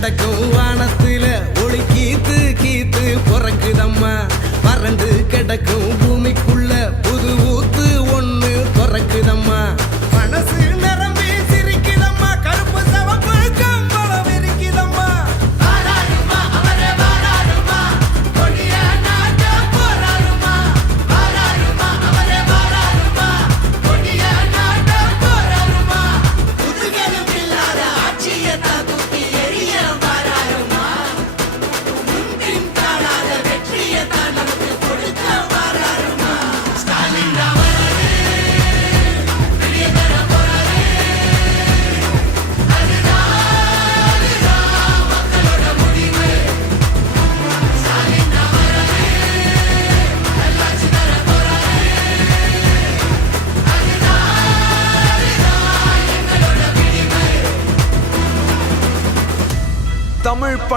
கிடக்கும் வானத்துல ஒளி கீத்து கீத்து பிறக்குதம்மா. பறந்து கிடக்கும் பூமிக்குள்ள புது ஊத்து ஒன்று பிறக்குதம்மா.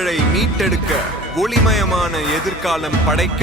புகழை மீட்டெடுக்க ஒளிமயமான எதிர்காலம் படைக்க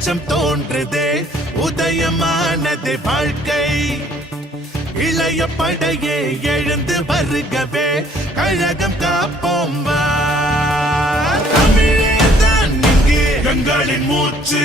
வெளிச்சம் தோன்றுதே உதயமானது வாழ்க்கை. இளைய படையே எழுந்து வருகவே கழகம் காப்போம் தமிழே தான் இங்கே கங்காளின் மூச்சு.